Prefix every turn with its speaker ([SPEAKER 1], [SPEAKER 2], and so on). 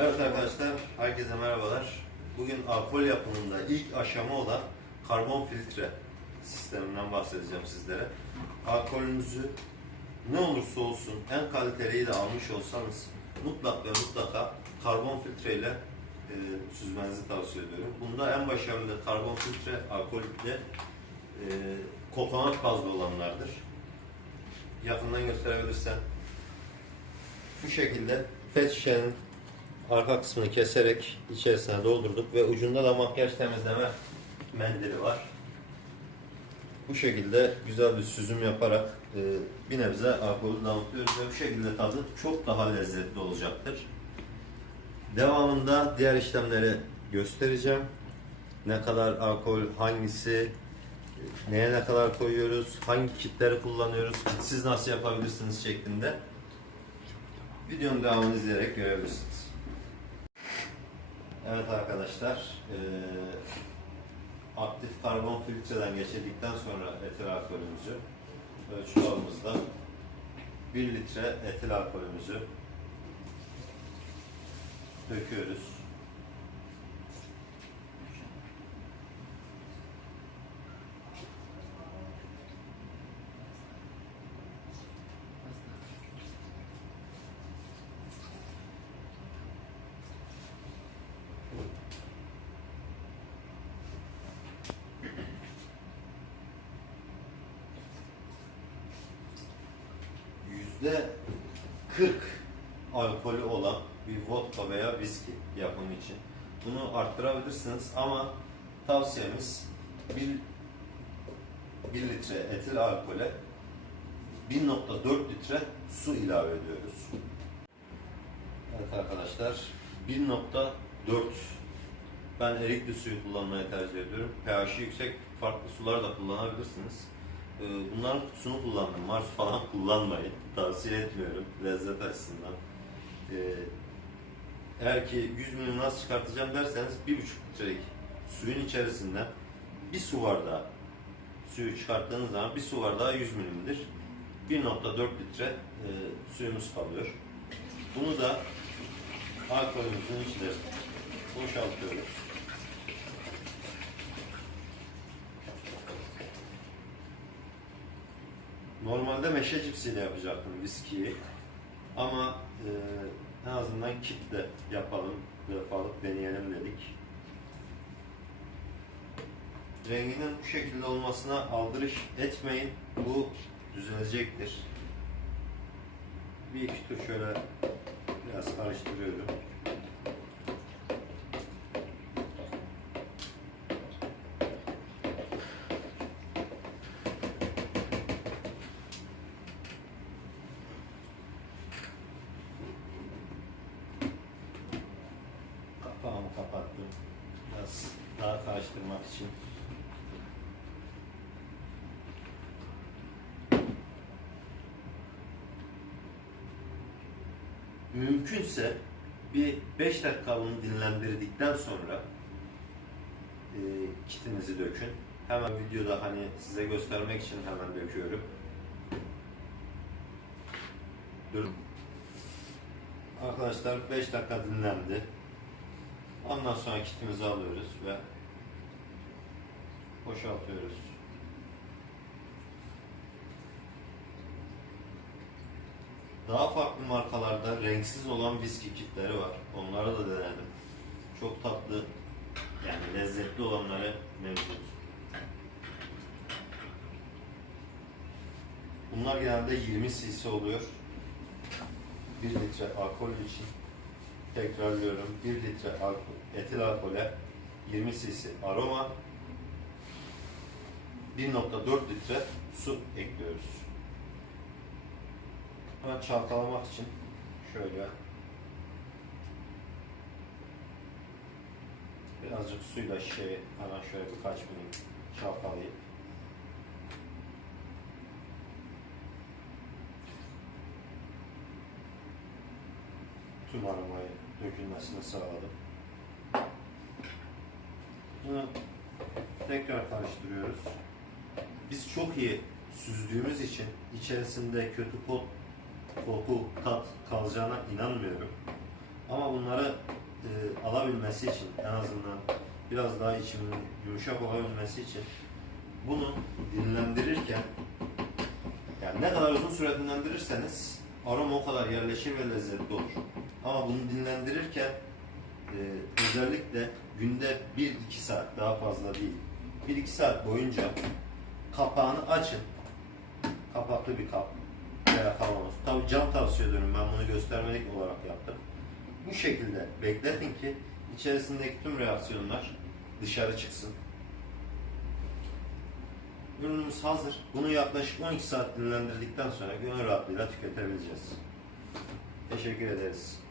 [SPEAKER 1] Evet arkadaşlar, herkese merhabalar. Bugün alkol yapımında ilk aşama olan karbon filtre sisteminden bahsedeceğim sizlere. Alkolünüzü ne olursa olsun en kaliteliyi de almış olsanız mutlak ve mutlaka karbon filtre ile e, süzmenizi tavsiye ediyorum. Bunda en başarılı karbon filtre alkolikle e, kokonat bazlı olanlardır. Yakından gösterebilirsen bu şekilde pet şişenin arka kısmını keserek içerisine doldurduk ve ucunda da makyaj temizleme mendili var. Bu şekilde güzel bir süzüm yaparak e, bir nebze alkolü damıtıyoruz ve bu şekilde tadı çok daha lezzetli olacaktır. Devamında diğer işlemleri göstereceğim. Ne kadar alkol, hangisi, neye ne kadar koyuyoruz, hangi kitleri kullanıyoruz, siz nasıl yapabilirsiniz şeklinde videonun devamını izleyerek görebilirsiniz. Evet arkadaşlar, eee, aktif karbon filtreden geçirdikten sonra etil alkolümüzü ölçü kabımızda 1 litre etil alkolümüzü döküyoruz. Yüzde 40 alkolü olan bir vodka veya viski yapımı için. Bunu arttırabilirsiniz ama tavsiyemiz 1, 1 litre etil alkole 1.4 litre su ilave ediyoruz. Evet arkadaşlar 1.4 ben erikli suyu kullanmayı tercih ediyorum. pH'i yüksek farklı sular da kullanabilirsiniz. Ee, Bunların kutusunu kullandım. Mars falan kullanmayın. Tavsiye etmiyorum lezzet açısından. Ee, Eğer ki 100 milim nasıl çıkartacağım derseniz 1,5 litrelik suyun içerisinde bir su bardağı suyu çıkarttığınız zaman bir su bardağı 100 milimdir. 1.4 litre e, suyumuz kalıyor. Bunu da alkolümüzün içine boşaltıyoruz. Normalde meşe cipsiyle yapacaktım viskiyi. Ama e, en azından kitle yapalım, defalık deneyelim dedik. Renginin bu şekilde olmasına aldırış etmeyin. Bu düzelecektir. Bir iki tur şöyle biraz karıştırıyorum. Karıştırmak için. Mümkünse bir 5 dakika bunu dinlendirdikten sonra e, kitinizi dökün. Hemen videoda hani size göstermek için hemen döküyorum. Dur. Arkadaşlar 5 dakika dinlendi. Ondan sonra kitimizi alıyoruz ve boşaltıyoruz. Daha farklı markalarda renksiz olan viski kitleri var. Onları da denedim. Çok tatlı, yani lezzetli olanları mevcut. Bunlar genelde 20 cc oluyor. 1 litre alkol için tekrarlıyorum 1 litre alkol, etil alkole 20 cc aroma 1.4 litre su ekliyoruz. Hemen çalkalamak için şöyle birazcık suyla şişeyi hemen şöyle birkaç milim çalkalayıp tüm aromayı dökülmesini sağladım. Bunu tekrar karıştırıyoruz. Biz çok iyi süzdüğümüz için içerisinde kötü kot, koku, tat kalacağına inanmıyorum. Ama bunları e, alabilmesi için en azından biraz daha içimin yumuşak olabilmesi için bunu dinlendirirken yani ne kadar uzun süre dinlendirirseniz aroma o kadar yerleşir ve lezzetli olur. Ama bunu dinlendirirken e, özellikle günde 1-2 saat daha fazla değil. 1-2 saat boyunca kapağını açın. Kapaklı bir kap veya kavanoz. Tabii cam tavsiye ediyorum. Ben bunu göstermelik olarak yaptım. Bu şekilde bekletin ki içerisindeki tüm reaksiyonlar dışarı çıksın. Ürünümüz hazır. Bunu yaklaşık 12 saat dinlendirdikten sonra gönül rahatlığıyla tüketebileceğiz. Teşekkür ederiz.